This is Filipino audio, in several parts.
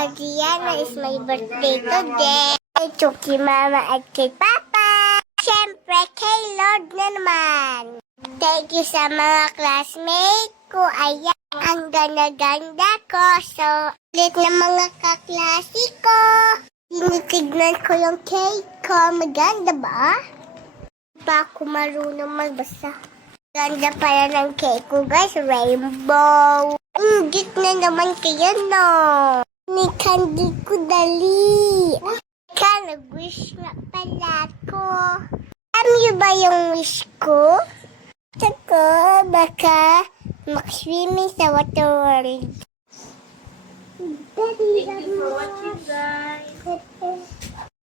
Adriana is my birthday today. To kay Mama at kay Papa. Siyempre, kay Lord na naman. Thank you sa mga classmates ko. Ayan, ang ganda-ganda ko. So, ulit na mga kaklase ko. Tinitignan ko yung cake ko. Maganda ba? Pa ako marunong magbasa. Ganda pala ng cake ko, guys. Rainbow. Ingit na naman kayo, no? Ni candy ko dali. Ka, nag-wish nga pala ko. Alam niyo ba yung wish ko? Sako, baka mag-swimming sa water world. Thank you for watching, guys.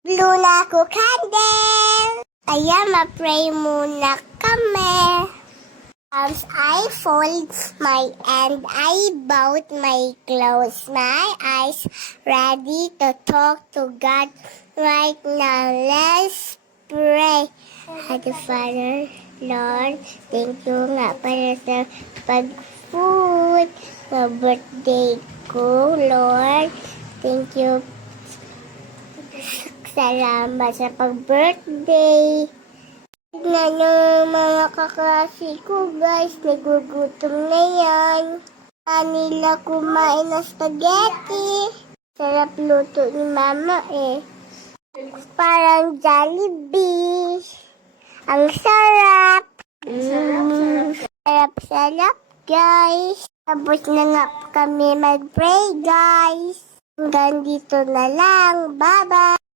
Blue na ako, candle. Ayan, ma-pray muna kami. I fold my and I bowed my clothes, my eyes, ready to talk to God right now. Let's pray. Heavenly Father, Lord, thank you nga para sa pag-food sa birthday ko, Lord. Thank you. Salamat sa pag-birthday. Tignan nyo mga kaklase ko, guys. Nagugutom na yan. Kanila kumain ng spaghetti. Sarap luto ni Mama eh. Parang Jollibee. Ang sarap. Sarap, guys. Tapos na nga kami mag-pray, guys. Hanggang dito na lang. Bye-bye.